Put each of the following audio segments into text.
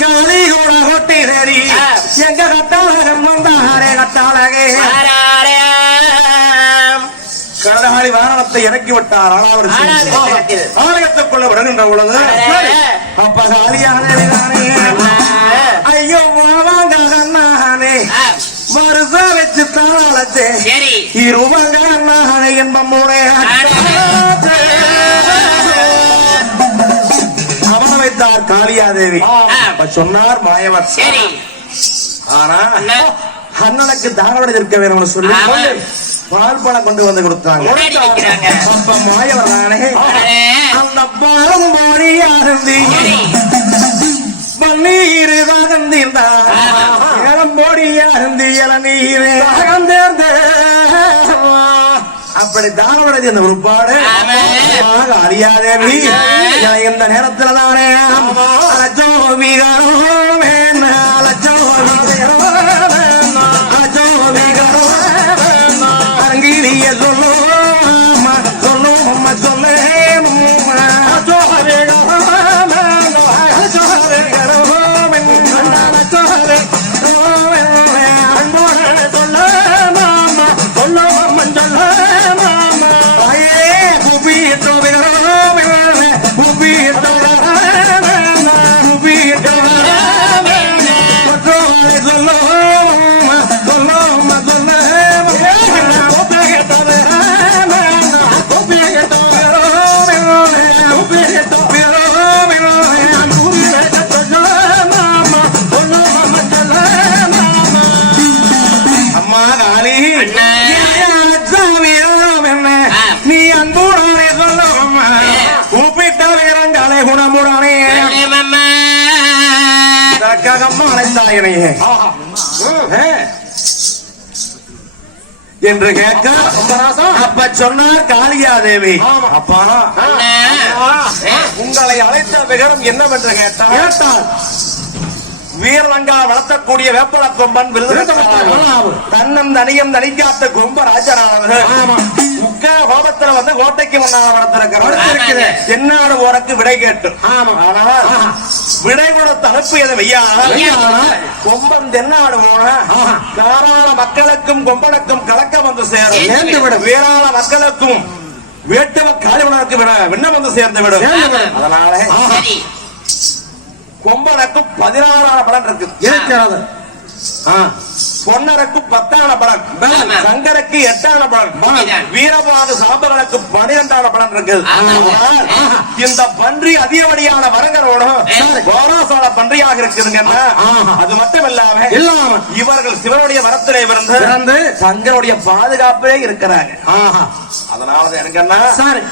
காளி கூட கொட்டிரடி எங்க கட்டாளகம் வந்தாரே கட்டாளகே கடலாளி வாகனத்தை இறக்கி விட்டார். ஆளாவர் ஆலயத்துக்குள்ள வருகின்ற பொழுது அப்ப ஐயோ வாங்க கண்ணானே வருஷ வச்சு தாளத்தே சரி. இருமகனான என்பமுடைய அவன காளியாதேவி சொன்னார் மாயவர். சரி. ஆனா அண்ணா. அண்ணனுக்கு தாரவடை இருக்க வேணும்னு சொல்லி. பால் பழம் கொண்டு வந்து கொடுத்தாங்க. அப்ப மாயவர் அடே. அந்த பாலம் இருந்து சரி. பன்னீர். ஏலம் போடியா இருந்து இளநீர் தகந்தேர்ந்த அப்படி தானவடை அந்த உருப்பாடு. அறியாதேவி. இந்த நேரத்துல தானே? அலச்சோவிகரோ வேண குணமுடனே அழைத்தாயனையே என்று கேட்க அப்ப சொன்னார் காளியாதேவி. அப்பா அண்ணா உங்களை அழைத்த விகரம் என்னவென்று கேட்டார் கேட்டார் வீரலங்கா வளர்த்தக்கூடிய வேப்பள கொம்பன் விருது தன்னம் தனியம் தனிக்காத்த கொம்ப ராஜரானது முக்கா கோபத்துல வந்து கோட்டைக்கு வளர்த்திருக்கிறார் என்னாடு போறக்கு விடை கேட்டு. ஆனால் விடை கொடுத்து அனுப்பியது வெய்யானால் கொம்பன் தென்னாடு போன தாராள மக்களுக்கும் கொம்பனுக்கும் கலக்க வந்து சேரும். சேர்ந்து விடும். வீராள மக்களுக்கும் வேட்டுவ காலிவனருக்கு விட விண்ணம் வந்து சேர்ந்து விடும். அதனால சரி. கொம்பனுக்கு பதினாறான பலன் இருக்கு. இருக்கிறது பொன்னருக்கு பத்தான பலன். சங்கருக்கு எட்டான பலன். வீரபாக சாபங்களுக்கு பனிரெண்டான பலன் இருக்கு. இந்த பன்றி அதிகப்படியான வரங்களோட சரி. கோராசால பன்றியாக இருக்குதுங்கன்னா அது மட்டும் இல்லாம. இல்லாம. இவர்கள் சிவனுடைய வரத்திலே பிறந்து தங்களுடைய பாதுகாப்பிலே இருக்கிறாங்க. அதனால எனக்குன்னா சரி.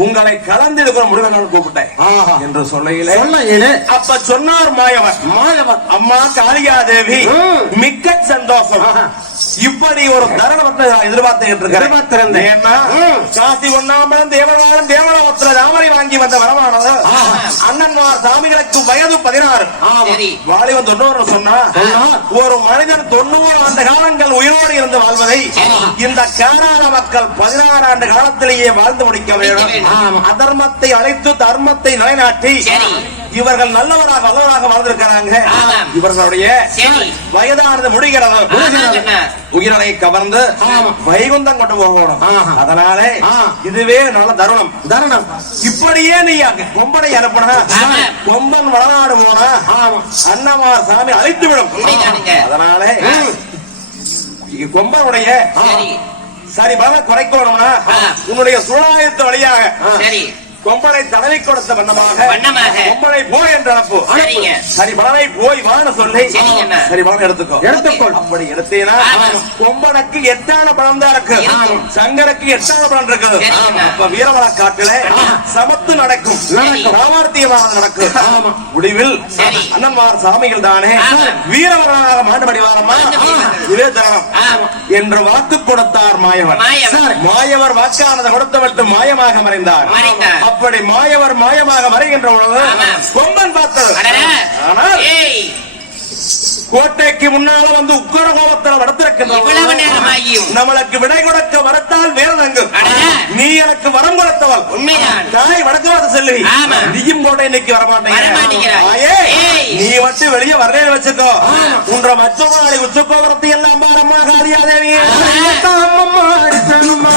உங்களை கலந்து இருக்கிற நான் கூப்பிட்டேன். என்று சொல்லையிலே அப்ப சொன்னார் மாயவன் மாயவன் அம்மா காளிகாதேவி ம். மிக்க சந்தோஷம். இப்படி ஒரு தருணத்தை எதிர்பார்த்திருந்தேன். ஏன்னா. காசி ஒன்னாமலம் தேவனாலும் தேவலோகத்துல தாமரை வாங்கி வந்த வரமானது. அண்ணன்மார் சாமிகளுக்கு வயது பதினாறு சரி வாலிபன் தொண்ணூறு சொன்னா? ஒரு மனிதன் தொண்ணூறு ஆண்டு காலங்கள் உயிரோடு இருந்து வாழ்வதை இந்த கேரள மக்கள் பதினாறு ஆண்டு காலத்திலேயே வாழ்ந்து முடிக்க வேண்டும். அதர்மத்தை அழைத்து தர்மத்தை நிலைநாட்டி. இவர்கள் நல்லவராக வல்லவராக வாழ்ந்திருக்கிறாங்க. இவர்களுடைய. வயதானது முடிகிறது ஆமாம் கண்ணா. உயிரை கவர்ந்து. வைகுந்தம் கொண்டு போகணும். அதனாலே. இதுவே நல்ல தருணம் தருணம் இப்படியே நீ கொம்பனை அனுப்புனா. கொம்பன் வளநாடு போனா அன்னமார் சாமி அழைத்து விடும். அதனாலே கொம்பனுடைய சரி சரி பல குறைக்கணும்னா. உன்னுடைய சூழாயத்து வழியாக சரி கொம்பனை தடவி கொடுத்த வண்ணமாக வண்ணமாக. கொம்பனை போய் என்று அனுப்பு சரிங்க. சரி பலனை போய் வான்னு சொல்லி. சரி பலன் எடுத்துக்கோ எடுத்துக்கொள். அப்படி எடுத்தீங்கன்னா. கொம்பனுக்கு எட்டான பலம் தான் இருக்கு. சங்கருக்கு எட்டான பலம் இருக்கு. அப்ப வீரவள காட்டில சமத்து நடக்கும். சாமர்த்தியமாக நடக்கும். முடிவில். அண்ணன்மார் சாமிகள் தானே. வீரவராக மாண்டபடி வாரமா மாண்டபடி இதே தருணம் ஆமா. என்று வாக்கு கொடுத்தார் மாயவர் மாயவர். வாக்கானதை கொடுத்து விட்டு மாயமாக மறைந்தார். அப்படி மாயவர் மாயமாக மறைகின்ற. கொம்பன் பார்த்தது. ஆனால் கோட்டைக்கு முன்னால வந்து உக்கர கோபத்தில் நேரமாகியும் நம்மளுக்கு விடை கொடுக்க வரத்தால் வேறதங்கு அடடா. நீ எனக்கு வரம் கொடுத்தவள். தாய் வடக்கு ஆமா. நீயும் கோட்டை இன்னைக்கு ஏய். நீ மட்டும் வெளியே வரவே வச்சுக்கோ உன்ற மச்சமாளி உச்சக்கோபுரத்தை எல்லாம் பாரம்மா காரியாதேவி அம்மா இருக்கேனம்மா.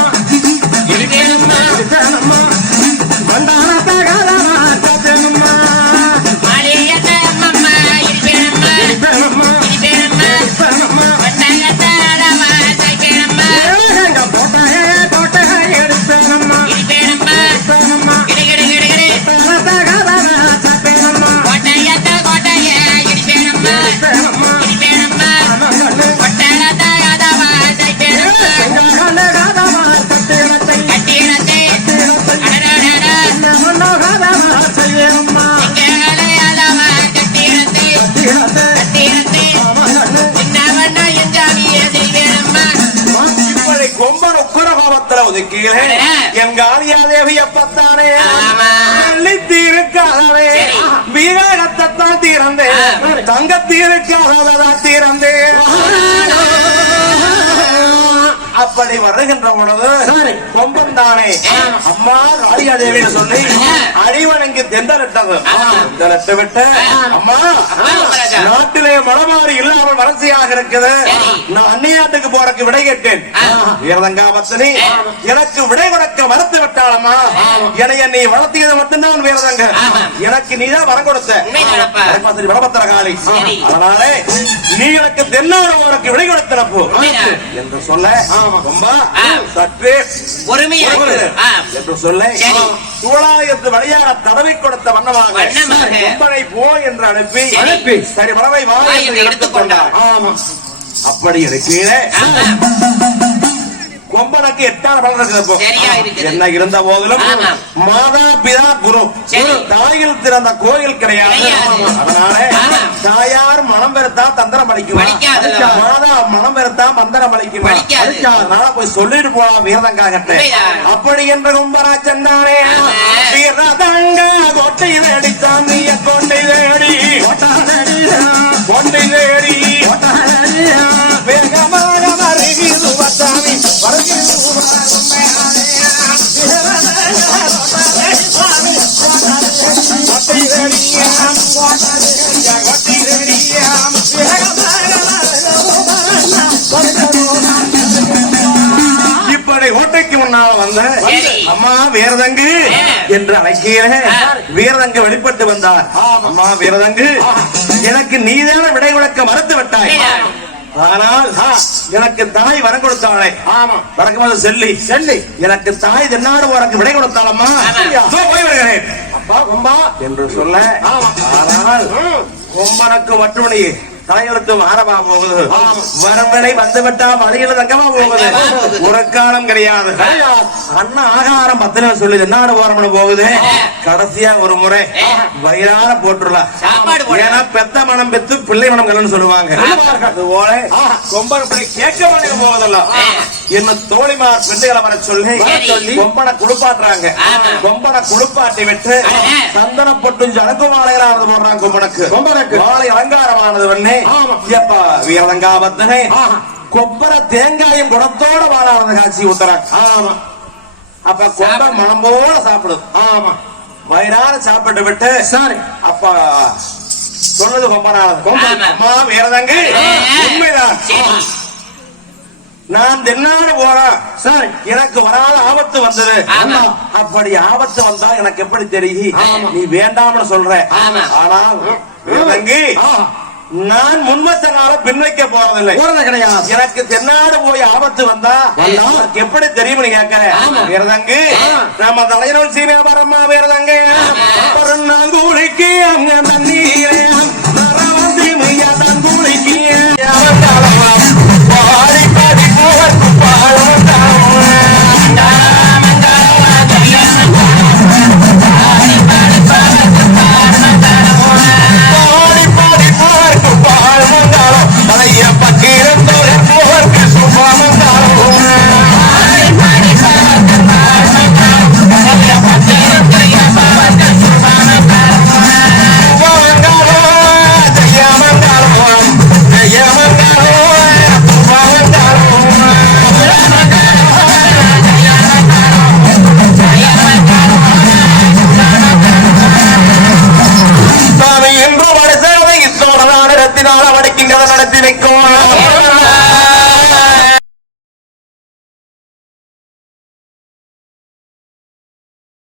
அப்படி வருகின்ற பொழுது. கொம்பன் தானே. அம்மா காளியாதேவின்னு சொல்லி ஆ. அடிவணங்கி தெந்தலிட்டது. தெந்தலிட்டு விட்டு. அம்மா. நாட்டிலே மனமாறி இல்லாமல் வறட்சியாக இருக்குது. நான் அந்நியாட்டுக்கு போறக்கு விடை கேட்டேன் ஆ. வீரதங்காபத்தினி எனக்கு விடை கொடுக்க மறுத்து விட்டாளம்மா என்னைய நீ வளர்த்தியது மட்டும்தான் வீரதங்க ஆமா. எனக்கு நீதான் வரம் கொடுத்த வடபத்திர. அதனாலே நீ எனக்கு தென்னாடு உனக்கு விடை கொடுத்தனப்போ. என்று சொல்ல ரொம்ப. சற்று பொறுமையா. என்று சொல்ல. சூழாயத்து வழியாக தடவி கொடுத்த வண்ணமாக. கொம்பனை போ என்று அனுப்பி. அனுப்பி சரி வளவை வா என்று எடுத்துக்கொண்டார். ஆமா அப்படி இருக்கீழே ஆமா. கொம்பனுக்கு எட்டான பலன். என்ன இருந்த போதிலும். மாதா பிதா குரு தாயில் திறந்த கோயில் கிடையாது. அதனால. தாயார் மனம் பெருத்தா தந்திரம் அளிக்கும்? மாதா மனம் பெருத்தா மந்திரம் அளிக்கும். அதனால போய் சொல்லிட்டு போலாம் வீரதங்காகட்ட. அப்படி என்று கும்பராஜன் தானே. வீரதங்க கொட்டை வேடித்தான் நீ கொண்டை வேடி கொண்டை வேடி அம்மா வீரதங்கு. என்று அழைக்கிறேன் ஆ. வீரதங்கு வெளிப்பட்டு வந்தார். அம்மா வீரதங்கு எனக்கு நீதான விடை விளக்க மறுத்து விட்டாய். ஆனால் எனக்கு தாய் வரம் கொடுத்தாளே. ஆமா. வரக்கும்போது செல்லி. செல்லி. எனக்கு தாய் தென்னாடு உனக்கு விடை கொடுத்தாளம்மா. போய் கொம்பா என்று சொல்ல. ஆனால் கொம்பனுக்கு மட்டுமணி தலையெழுத்து மாறவா போகுது. வரம்பனை வந்துவிட்டா வழியில தங்கமா போகுது. ஒரு காலம் கிடையாது. அண்ணா ஆகாரம் பத்தின சொல்லி தென்னாடு போறமனு போகுது? கடைசியா ஒரு முறை வயிறார போட்டுடலாம். ஏன்னா பெத்த மனம் பெத்து பிள்ளை மனம் கலன்னு சொல்லுவாங்க அது போல கொம்பன் கேட்க மாட்டேங்க போவதில்ல என்ன தோழிமார் வர சொல்லி சரி. கொம்பனை குளிப்பாட்டுறாங்க. கொம்பனை குளிப்பாட்டி விட்டு ஆஹா. சந்தன பொட்டு ஜனக்கு மாலைகளானது போடுறாங்க கொம்பனுக்கு கொம்பனுக்கு. மாலை அலங்காரமானது ஆமா. எப்பா வீரலங்காபத்தனே. கொப்பர தேங்காயும் குடத்தோட வாழானது காட்சி ஊத்துறாங்க ஆமா அப்ப கொம்ப மனம் போல சாப்பிடுது ஆமா வயிறார சாப்பிட்டு விட்டு சரி அப்ப சொன்னது கொம்பனானது ஆமா. அம்மா வேறதாங்க உண்மைதான் நான் தென்னாடு போறேன். சரி எனக்கு வராத ஆபத்து வந்தது. அப்படி ஆபத்து வந்தா எனக்கு எப்படி தெரியும். நீ வேண்டாம்னு சொல்ற. நான் முன்வச்ச கால பின்வைக்க போறதில்லை. போறது கிடையாது. எனக்கு தென்னாடு போய் ஆபத்து வந்தா எப்படி தெரியும் நீ கேட்கற ஆமா. வேறதங்கு ஆ. நம்ம தலைவர் சீனியபரம்மா வேறதங்க பருநாங்கூழிக்கு அங்க மையா தங்கூழிக்கு பாடி பாடி. பாவன் பாழ